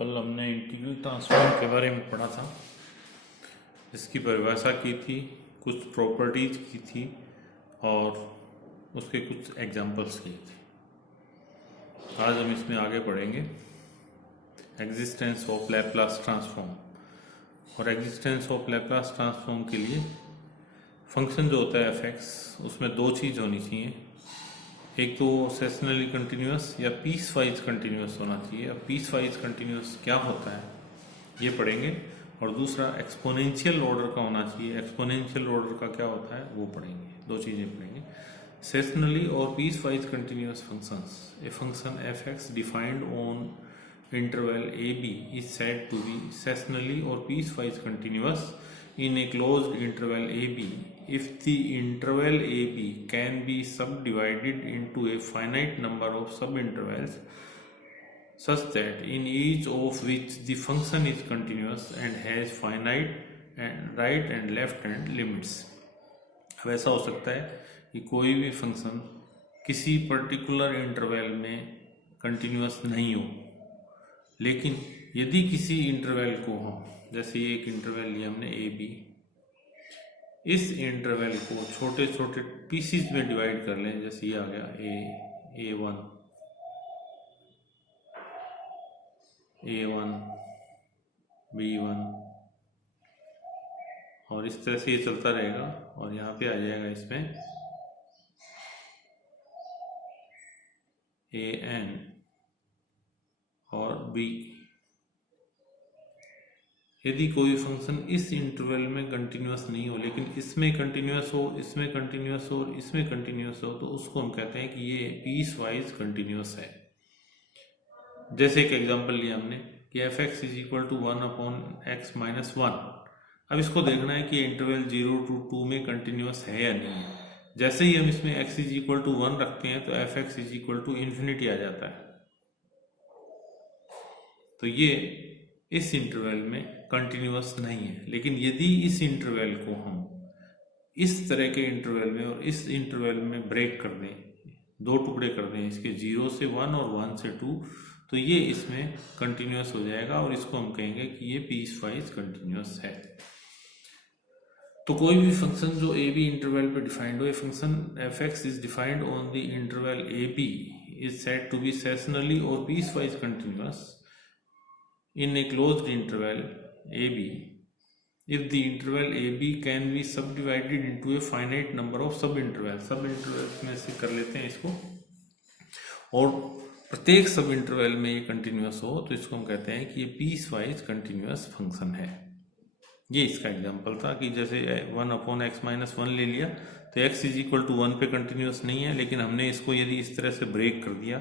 कल हमने integral transform के बारे में पढ़ा था, इसकी परिभाषा की थी, कुछ प्रॉपर्टीज की थी और उसके कुछ एग्जांपल्स किए थे। आज हम इसमें आगे पढ़ेंगे एग्जिस्टेंस ऑफ लैप्लास ट्रांसफॉर्म। और एग्जिस्टेंस ऑफ लैप्लास ट्रांसफॉर्म के लिए फंक्शन जो होता है एफ उसमें दो चीज़ होनी चाहिए। एक तो सेशनली कंटिन्यूस या पीस वाइज कंटिन्यूस होना चाहिए। अब पीस वाइज कंटिन्यूस क्या होता है ये पढ़ेंगे। और दूसरा एक्सपोनेंशियल ऑर्डर का होना चाहिए। एक्सपोनेंशियल ऑर्डर का क्या होता है वो पढ़ेंगे, दो चीज़ें पढ़ेंगे, सेशनली और piecewise continuous functions. A function f x defined on interval AB is said to be seasonally or piecewise continuous in a closed interval AB if the interval AB can be subdivided into a finite number of subintervals such that in each of which the function is continuous and has finite and right and left hand limits। अब ऐसा हो सकता है कि कोई भी function किसी particular interval में कंटिन्यूस नहीं हो, लेकिन यदि किसी इंटरवल को हम, जैसे ये एक इंटरवल लिया हमने ए बी, इस इंटरवल को छोटे छोटे पीसीज में डिवाइड कर लें, जैसे ये आ गया ए1 B1 और इस तरह से ये चलता रहेगा। और यहाँ पे आ जाएगा इसमें AN और B। यदि कोई फंक्शन इस इंटरवल में कंटिन्यूस नहीं हो, लेकिन इसमें कंटिन्यूस हो, इसमें कंटिन्यूस हो और इसमें कंटिन्यूस हो, तो उसको हम कहते हैं कि ये पीस वाइज कंटिन्यूस है। जैसे एक एग्जांपल लिया हमने कि f x is equal to 1/x-1। अब इसको देखना है कि इंटरवल 0 to 2 में कंटिन्यूस है या नहीं है। जैसे ही हम इसमें x इज इक्वल टू 1 रखते हैं तो f x is equal to infinity आ जाता है। तो ये इस इंटरवल में कंटिन्यूस नहीं है। लेकिन यदि इस इंटरवल को हम इस तरह के इंटरवल में और इस इंटरवल में ब्रेक कर दें, दो टुकड़े कर दें इसके, 0 से 1 और 1 से 2, तो ये इसमें कंटिन्यूस हो जाएगा और इसको हम कहेंगे कि ये पीस वाइज कंटिन्यूस है। तो कोई भी फंक्शन जो ए बी इंटरवल पे डिफाइंड हो, a function f x is defined on the interval a b is said to be sectionally और piecewise continuous in a closed interval AB if the interval AB can be subdivided into a finite number of subintervals। सब intervals में से कर लेते हैं इसको, और प्रत्येक सब इंटरवल में ये कंटिन्यूस हो तो इसको हम कहते हैं कि ये पीस वाइज कंटिन्यूस फंक्शन है। ये इसका एग्जांपल था कि जैसे 1/x-1 ले लिया तो x इज इक्वल टू 1 पे कंटिन्यूस नहीं है, लेकिन हमने इसको यदि इस तरह से ब्रेक कर दिया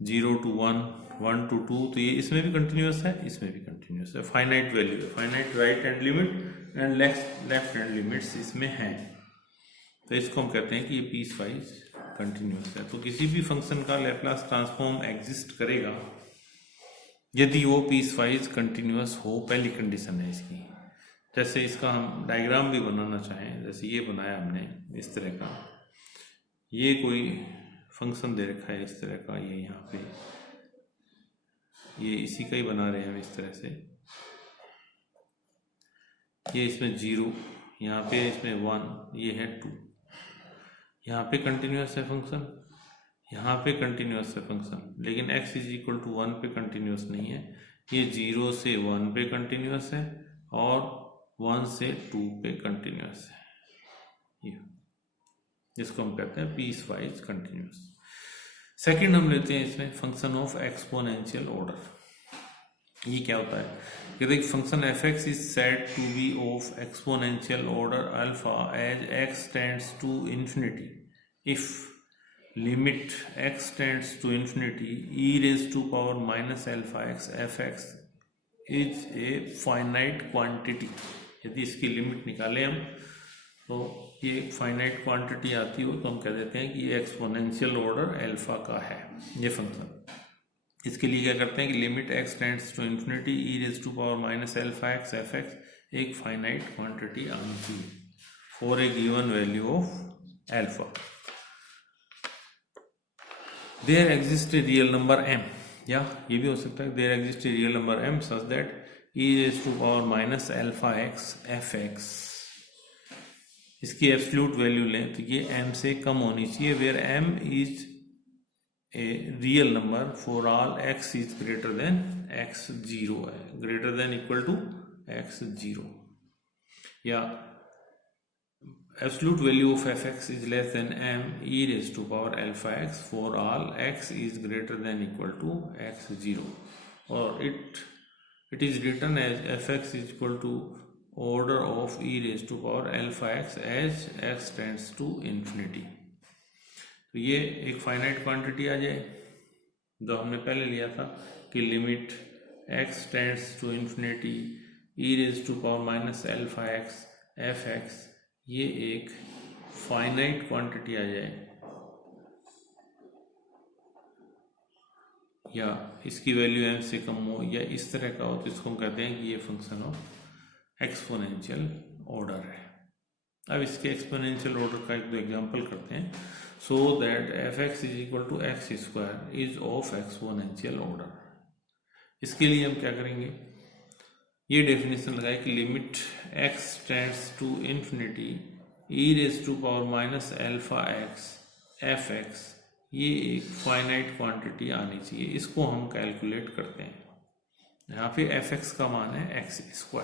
0 to 1, 1 to 2, तो ये इसमें भी कंटिन्यूस है, इसमें भी कंटिन्यूस है। फाइनाइट वैल्यू है, finite right hand limit and left hand limits इसमें हैं, तो इसको हम कहते हैं कि ये पीस वाइज कंटिन्यूस है। तो किसी भी फंक्शन का लैप्लास ट्रांसफॉर्म एग्जिस्ट करेगा यदि वो पीस वाइज कंटिन्यूस हो, पहली कंडीशन है इसकी। जैसे इसका हम डायग्राम भी बनाना चाहें, जैसे ये बनाया हमने इस तरह का, ये कोई फंक्शन दे रखा है इस तरह का, ये यहाँ पे ये इसी का ही बना रहे हैं हम इस तरह से। ये इसमें 0, यहाँ पे इसमें 1, ये है 2। यहाँ पे कंटिन्यूस है फंक्शन, यहाँ पे कंटिन्यूस है फंक्शन, लेकिन x इज इक्वल टू 1 पे कंटिन्यूस नहीं है। ये 0 से 1 पे कंटिन्यूस है और 1 से 2 पे कंटिन्यूस है। ये जिसको हम कहते हैं पीस वाइज कंटिन्यूस। सेकंड हम लेते हैं इसमें फंक्शन ऑफ एक्सपोनेंशियल ऑर्डर। ये क्या होता है कि देखिए function f x is said to be of exponential order alpha as x tends to infinity if limit x tends to infinity e raise to power minus alpha x f x is a finite quantity. यदि इसकी limit निकालें हम तो ये एक finite quantity आती हो तो हम कह देते हैं कि ये एक्सपोनेंशियल ऑर्डर अल्फा का है ये फंक्शन। इसके लिए क्या करते हैं कि limit x tends to infinity e raise to power minus alpha x f x एक फाइनाइट क्वांटिटी आनी चाहिए for a given value of alpha. There exist a real number m। या ये भी हो सकता है there exist a real number m such that e⁻⁻⁴x f(x) इसकी एब्सोल्यूट वैल्यू लें तो ये m से कम होनी चाहिए, where m is a real number for all x is greater than x0 है, greater than equal to x0, या absolute value of fx is less than m e⁻⁴x for all x is greater than equal to x0, or it is written as fx is equal to order of e⁻⁴x as x tends to infinity। तो ये एक finite quantity आ जाए जो हमने पहले लिया था कि limit x tends to infinity e⁻⁻⁴x fx, ये एक फाइनाइट क्वांटिटी आ जाए, या इसकी वैल्यू m से कम हो, या इस तरह का हो, तो इसको हम कहते हैं कि ये फंक्शन ऑफ एक्सपोनेंशियल ऑर्डर है। अब इसके एक्सपोनेंशियल ऑर्डर का एक दो एग्जांपल करते हैं। So that fx is equal to x² is of exponential order. इसके लिए हम क्या करेंगे, ये डेफिनेशन लगाए कि limit x tends to infinity e⁻⁻⁴x fx, ये एक फाइनाइट क्वांटिटी आनी चाहिए, इसको हम कैलकुलेट करते हैं। यहाँ पे fx का मान है x²,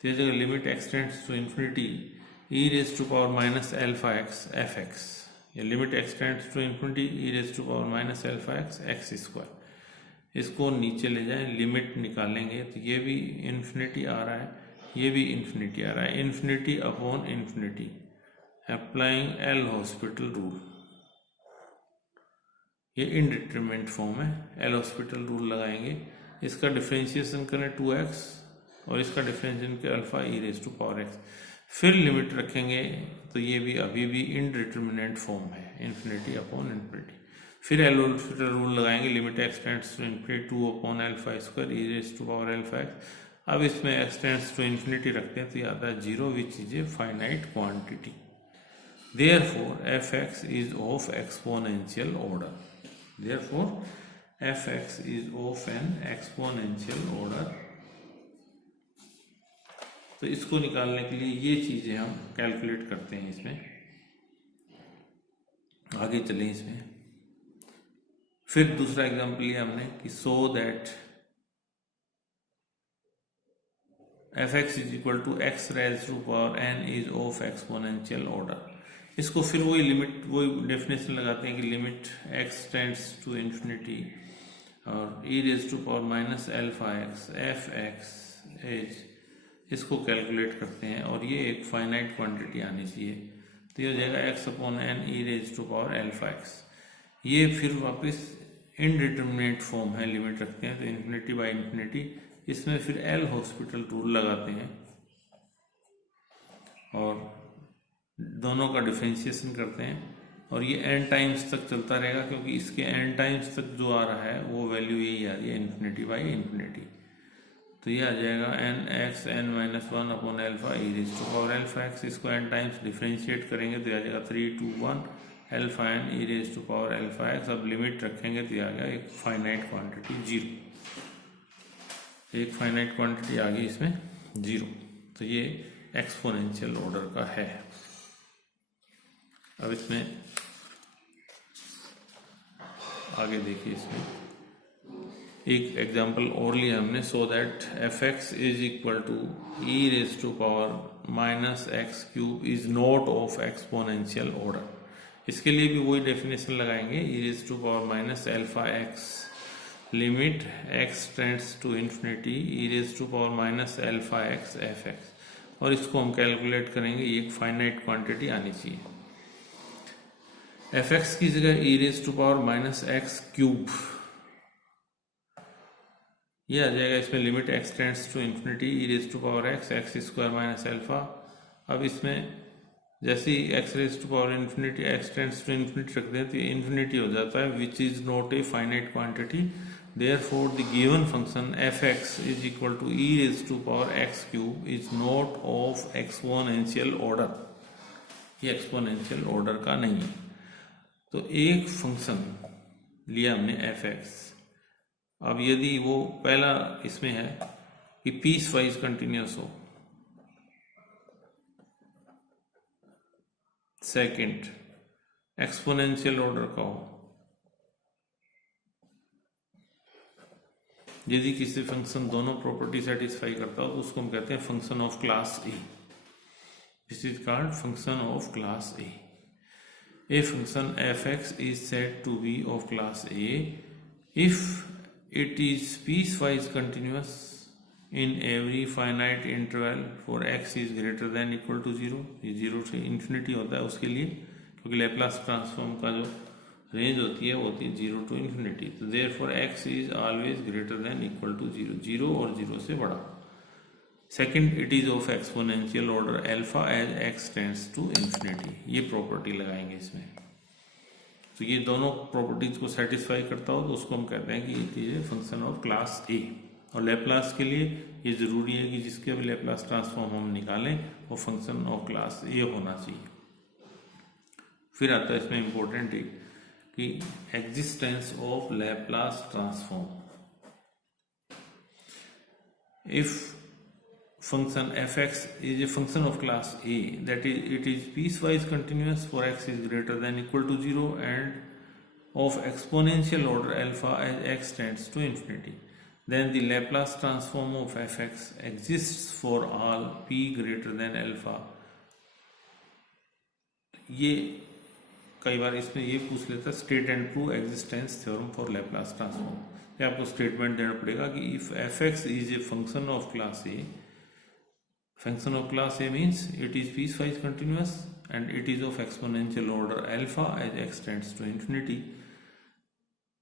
तो ये जगह limit x tends to infinity e⁻⁻⁴x fx, या limit x tends to infinity e⁻⁻⁴x x², इसको नीचे ले जाएं, लिमिट निकालेंगे तो ये भी इन्फिनिटी आ रहा है, ये भी इन्फिनिटी आ रहा है, infinity upon infinity, applying L Hospital rule, ये इनडिटरमिनेट फॉर्म है, एल हॉस्पिटल रूल लगाएंगे, इसका डिफरेंशिएशन करें 2x और इसका डिफरेंशिएशन करें अल्फा e⁻⁴x, फिर लिमिट रखेंगे तो ये भी अभी भी इनडिटरमिनेट फॉर्म है, इन्फिनिटी अपॉन इन्फिनिटी, फिर एल हॉस्पिटल रूल लगाएंगे, limit x tends to infinity 2/α² e⁻⁴x, अब इसमें x टेंड्स टू इन्फिनिटी रखते हैं तो ये आता है 0 which is a finite quantity, therefore fx is of exponential order, therefore fx is of N exponential order. तो इसको निकालने के लिए ये चीजें हम कैलकुलेट करते हैं, इसमें आगे चलें। इसमें फिर दूसरा एग्जांपल लिया हमने कि so that fx is equal to x⁻n is of exponential order, इसको फिर वही लिमिट, वही डेफिनेशन लगाते हैं कि limit x tends to infinity और e⁻⁻⁴x fx एज, इसको कैलकुलेट करते हैं और ये एक फाइनाइट क्वांटिटी आनी चाहिए, तो ये हो जाएगा x/n e⁻⁴x, ये फिर वापस इनडिटरमिनेट फॉर्म है, लिमिट रखते हैं तो इन्फिनिटी बाई इन्फिनिटी, इसमें फिर एल हॉस्पिटल रूल लगाते हैं और दोनों का डिफरेंशिएशन करते हैं, और ये n टाइम्स तक चलता रहेगा क्योंकि इसके n टाइम्स तक जो आ रहा है वो वैल्यू यही आ रही है, इन्फिनिटी बाई इन्फिनिटी, तो ये आ जाएगा n(x(n-1) e⁻⁴x, इसको n टाइम्स डिफरेंशिएट करेंगे तो आ जाएगा 3 to 1 α(n) e⁻⁴x, अब लिमिट रखेंगे तो आ गया एक फाइनाइट क्वांटिटी 0, एक फाइनाइट क्वांटिटी आ गई इसमें 0, तो ये एक्सपोनेंशियल ऑर्डर का है। अब इसमें आगे देखिए, इसमें एक एग्जांपल और लिया हमने, so that fx is equal to e⁻⁻x³ is not of exponential order, इसके लिए भी वही डेफिनेशन लगाएंगे, e⁻⁴x limit x tends to infinity e⁻⁻⁴x fx, और इसको हम कैलकुलेट करेंगे, ये एक फाइनाइट क्वांटिटी आनी चाहिए। fx की जगह e⁻⁻x³, ये आ जाएगा, इसमें limit x tends to infinity e⁻⁻x x² - α, अब इसमें जैसे ही x टेंड्स टू इन्फिनिटी रखते हैं तो ये इन्फिनिटी हो जाता है, which is not a finite quantity, therefore the given function fx is equal to e⁻⁻x³ is not of exponential order, ये एक्सपोनेंशियल ऑर्डर का नहीं है। तो एक फंक्शन लिया हमने fx, अब यदि वो पहला इसमें है कि पीस वाइज कंटिन्यूस हो, सेकंड एक्सपोनेंशियल ऑर्डर का हो, यदि किसी फंक्शन दोनों प्रॉपर्टी सेटिस्फाई करता हो तो उसको हम कहते हैं function of class A. This is called function of class A. A function f(x) is said to be of class A if it is piecewise continuous in every finite interval for x is greater than equal to 0। ये 0 से infinity होता है उसके लिए, क्योंकि Laplace transform का जो range होती है वो होती है 0 टू इन्फिनिटी। तो therefore x is always greater than equal to 0, 0 और 0 से बड़ा। Second, it is of exponential order alpha as x tends to infinity. ये प्रॉपर्टी लगाएंगे इसमें। तो ये दोनों प्रॉपर्टीज को सेटिस्फाई करता हो तो उसको हम कहते हैं कि ये फंक्शन ऑफ क्लास ए। और लैप्लास के लिए ये जरूरी है कि जिसके भी लैप्लास ट्रांसफॉर्म हम निकालें वो फंक्शन ऑफ क्लास ए होना चाहिए। फिर आता है इसमें इंपॉर्टेंट कि existence of Laplace transform. If function f(x) is a function of class A, that is, it is piecewise continuous for x is greater than equal to 0 and of exponential order alpha as x tends to infinity, then the Laplace transform of f(x) exists for all p greater than alpha। ये कई बार इसमें ये पूछ लेता है state and prove existence theorem for Laplace transform. ये आपको statement देना पड़ेगा कि if f(x) is a function of class A, function of class A means it is piecewise continuous and it is of exponential order alpha as x tends to infinity,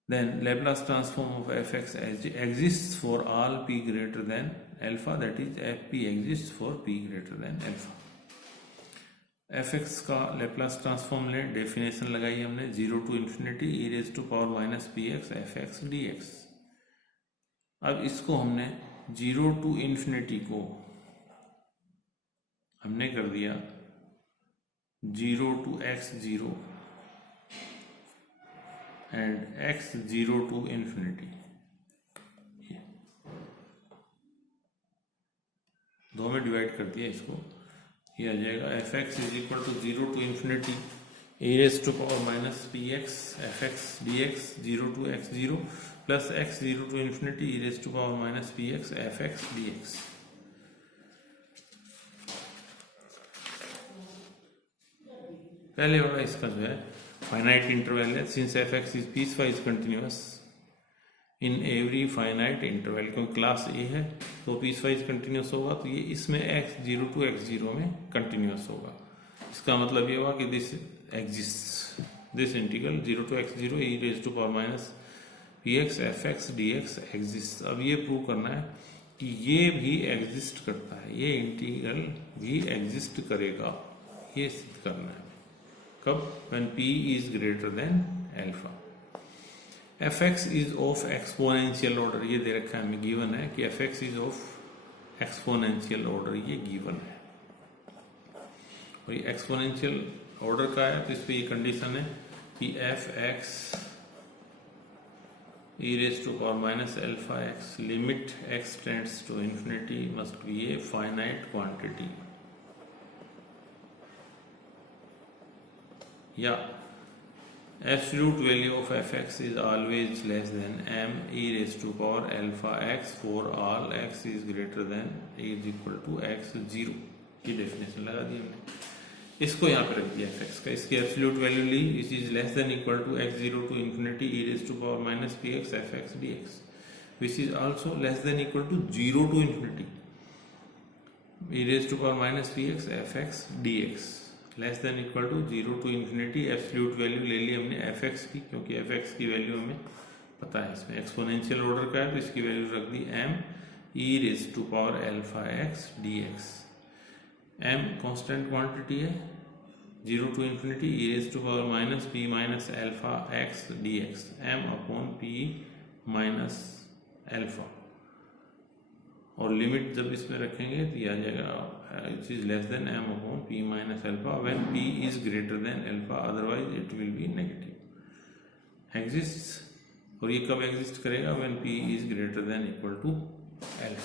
then Laplace transform of f(x) exists for all p greater than alpha, that is fp exists for p greater than alpha। f(x) का Laplace transform लें, definition लगाई हमने 0 to infinity e raised to power minus px f(x) dx। अब इसको हमने 0 to infinity को हमने कर दिया 0 to x0 and x0 to infinity। दो में डिवाइड कर दिया इसको, ये आ जाएगा f(x) is equal to 0 to infinity e raised to power minus px f(x) dx 0 to x0 plus x0 to infinity e raised to power minus px f(x) dx। पहले वाला इसका जो है फाइनाइट इंटरवल है, since f(x) is piecewise continuous in every finite interval, क्योंकि class ए है तो piecewise continuous होगा, तो ये इसमें x0 to x0 में कंटिन्यूअस होगा। इसका मतलब ये हुआ कि this exists, this integral 0 to x0 e raised to power minus px f(x) dx exist. अब ये प्रूव करना है कि ये भी एग्जिस्ट करता है, ये इंटीग्रल भी एग्जिस्ट करेगा, ये सिद्ध करना है। कब? when p is greater than alpha। f(x) is of exponential order, ये दे रखा है हमें, गिवन है कि f(x) is of exponential order, ये गिवन है। और ये एक्सपोनेंशियल ऑर्डर का है तो इस पे ये कंडीशन है कि f(x) e raised to power minus alpha x limit x tends to infinity must be a finite quantity, या absolute value of f(x) is always less than m e raised to power alpha x for all x is greater than is equal to x0। ये definition लगा दी हमने, इसको यहाँ पे रख दिया f(x) का, इसकी एब्सोल्यूट वैल्यू ली, it is less than equal to x0 to infinity e raised to power minus px f(x) dx which is also less than equal to 0 to infinity e raised to power minus px f(x) dx less than equal to 0 to infinity। Absolute value ले ली हमने f(x) की, क्योंकि f(x) की value हमें पता है, इसमें एक्सपोनेंशियल ऑर्डर का है तो इसकी वैल्यू रख दी m e raised to power alpha x dx। m constant quantity है, 0 to infinity e raised to power minus p minus alpha x dx, m upon p minus alpha। और लिमिट जब इसमें रखेंगे तो ये आ जाएगा it is less than m upon p minus alpha when p is greater than alpha, otherwise it will be negative. Exists और ये कब एग्जिस्ट करेगा, when p is greater than equal to L.